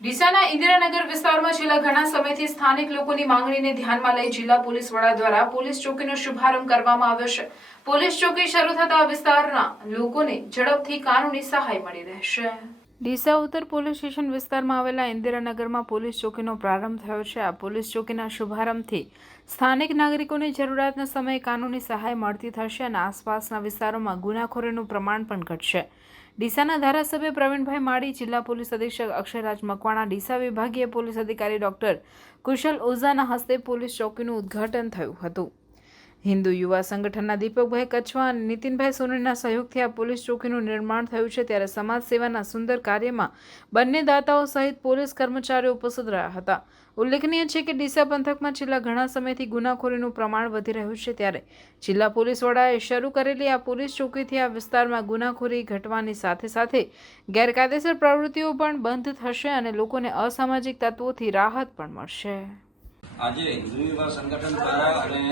ડીસાના ઇન્દિરાનગર વિસ્તારમાં છેલ્લા ઘણા સમયથી સ્થાનિક લોકોની માંગણીને ધ્યાનમાં લઈ જિલ્લા પોલીસ વડા દ્વારા પોલીસ ચોકીનો શુભારંભ કરવામાં આવ્યો છે. પોલીસ ચોકી શરૂ થતા વિસ્તારના લોકોને ઝડપથી કાનૂની સહાય મળી રહેશે. ડીસા ઉત્તર પોલીસ સ્ટેશન વિસ્તારમાં આવેલા ઇન્દિરાનગરમાં પોલીસ ચોકીનો પ્રારંભ થયો છે. આ પોલીસ ચોકીના શુભારંભથી સ્થાનિક નાગરિકોની જરૂરિયાતના સમયે કાનૂની સહાય મળતી થશે અને આસપાસના વિસ્તારોમાં ગુનાખોરીનું પ્રમાણ પણ ઘટશે. ડીસાના ધારાસભ્ય પ્રવીણભાઈ માળી, જિલ્લા પોલીસ અધિક્ષક અક્ષયરાજ મકવાણા, ડીસા વિભાગીય પોલીસ અધિકારી ડોક્ટર કુશલ ઓઝાના હસ્તે પોલીસ ચોકીનું ઉદ્ઘાટન થયું હતું. હિન્દુ યુવા સંગઠનના દીપકભાઈ કચ્છવા અને નીતિનભાઈ સોનીના સહયોગથી આ પોલીસ ચોકીનું નિર્માણ થયું છે. ત્યારે સમાજ સેવાના સુંદર કાર્યમાં બંને દાતાઓ સહિત પોલીસ કર્મચારીઓ ઉપસ્થિત રહ્યા હતા. ઉલ્લેખનીય છે કે ડીસા પંથકમાં છેલ્લા ઘણા સમયથી ગુનાખોરીનું પ્રમાણ વધી રહ્યું છે. ત્યારે જિલ્લા પોલીસ વડાએ શરૂ કરેલી આ પોલીસ ચોકીથી આ વિસ્તારમાં ગુનાખોરી ઘટવાની સાથે સાથે ગેરકાયદેસર પ્રવૃત્તિઓ પણ બંધ થશે અને લોકોને અસામાજિક તત્વોથી રાહત પણ મળશે. આજે હિન્દુ યુવા સંગઠન દ્વારા અને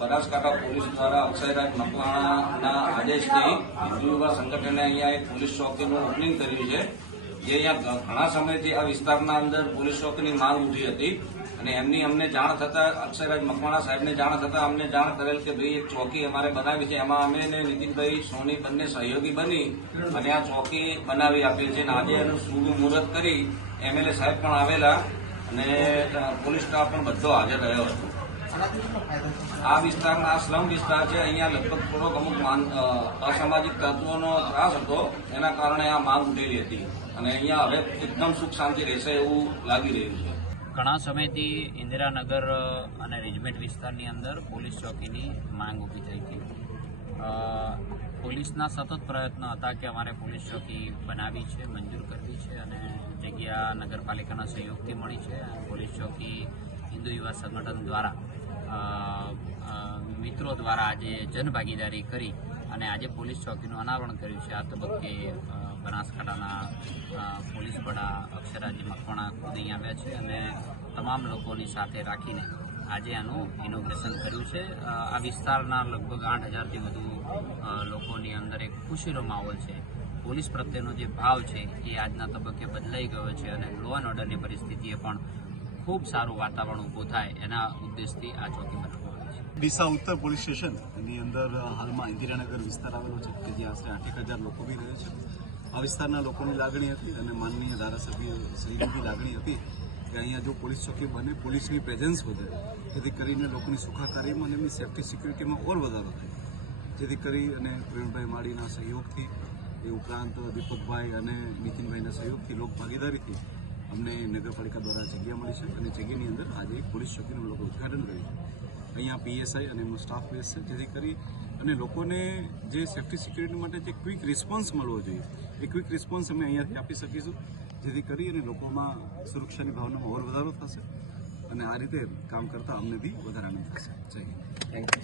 બનાસકાંઠા પોલીસ દ્વારા અક્ષયરાજ મકવાણાના આદેશથી હિન્દુ યુવા સંગઠને અહીંયા એક પોલીસ ચોકીનું ઓપનિંગ કર્યું છે. જે અહીંયા ઘણા સમયથી આ વિસ્તારના અંદર પોલીસ ચોકીની માંગ ઉઠી હતી અને એમની અમને જાણ થતાં, અક્ષયરાજ મકવાણા સાહેબને જાણ થતાં અમને જાણ કરેલ કે ભાઈ એક ચોકી અમારે બનાવી છે. એમાં અમે ને નીતિનભાઈ, સોની બંને સહયોગી બની અને આ ચોકી બનાવી આપી છે અને આજે એનું શુભ મુહૂર્ત કરી એમએલએ સાહેબ પણ આવેલા. અને પોલીસ સ્ટાફ પણ બધો હાજર રહ્યો હતો. આ વિસ્તારના આ સ્લમ વિસ્તાર છે, અહીંયા લગભગ થોડોક અમુક અસામાજિક તત્વોનો ત્રાસ હતો, એના કારણે આ માંગ ઉઠેલી હતી. અને અહીંયા હવે એકદમ સુખ શાંતિ રહેશે એવું લાગી રહ્યું છે. ઘણા સમયથી ઇન્દિરાનગર અને રેજમેન્ટ વિસ્તારની અંદર પોલીસ ચોકીની માંગ ઊભી થઈ હતી. પોલીસના સતત પ્રયત્નો હતા કે અમારે પોલીસ ચોકી બનાવી છે, મંજૂર કરવી છે અને જગ્યા નગરપાલિકાના સહયોગથી મળી છે. પોલીસ ચોકી હિન્દુ યુવા સંગઠન દ્વારા મિત્રો દ્વારા આજે જનભાગીદારી કરી અને આજે પોલીસ ચોકીનું અનાવરણ કર્યું છે. આ તબક્કે બનાસકાંઠાના પોલીસ વડા અક્ષરાજી મકવાણા ખુદ અહીં આવ્યા છે અને તમામ લોકોની સાથે રાખીને આજે આનું ઇનોગ્રેશન કર્યું છે. આ વિસ્તારના લગભગ આઠ હજારથી વધુ લોકોની અંદર એક ખુશીનો માહોલ છે. પોલીસ પ્રત્યેનો જે ભાવ છે એ આજના તબક્કે બદલાઈ ગયો છે અને લો એન્ડ ઓર્ડરની પરિસ્થિતિએ પણ ખૂબ સારું વાતાવરણ ઊભું થાય એના ઉદ્દેશથી આ ચોકી બનાવવામાં આવી છે. ડીસા ઉત્તર પોલીસ સ્ટેશન, એની અંદર હાલમાં ઇન્દિરાનગર વિસ્તાર આવેલો છે, કે જ્યાં આશરે આઠેક હજાર લોકો બી રહે છે. આ વિસ્તારના લોકોની લાગણી હતી અને માનનીય ધારાસભ્ય શ્રીની લાગણી હતી કે અહીંયા જો પોલીસ ચોકી બને, પોલીસની પ્રેઝન્સ વધે. જેથી કરીને લોકોની સુખાકારીમાં અને એમની સેફ્ટી સિક્યુરિટીમાં ઓર વધારો થાય. જેથી કરી અને પ્રવીણભાઈ માળીના સહયોગથી, એ ઉપરાંત દીપકભાઈ અને નીતિનભાઈના સહયોગથી લોક ભાગીદારીથી અમને નગરપાલિકા દ્વારા જગ્યા મળી છે અને જગ્યાની અંદર આજે પોલીસ ચોકીનું લોકો ઉદઘાટન કર્યું છે. અહીંયા પીએસઆઈ અને એમનો સ્ટાફ બેસ છે. જેથી કરી અને લોકોને જે સેફ્ટી સિક્યુરિટી માટે જે ક્વિક રિસ્પોન્સ મળવો જોઈએ, એ ક્વિક રિસ્પોન્સ અમે અહીંયાથી આપી શકીશું. જેથી કરી અને લોકોમાં સુરક્ષાની ભાવનામાં ઓર વધારો થશે અને આ રીતે કામ કરતા અમને બી વધારે આનંદ થશે. જય હિન્દ.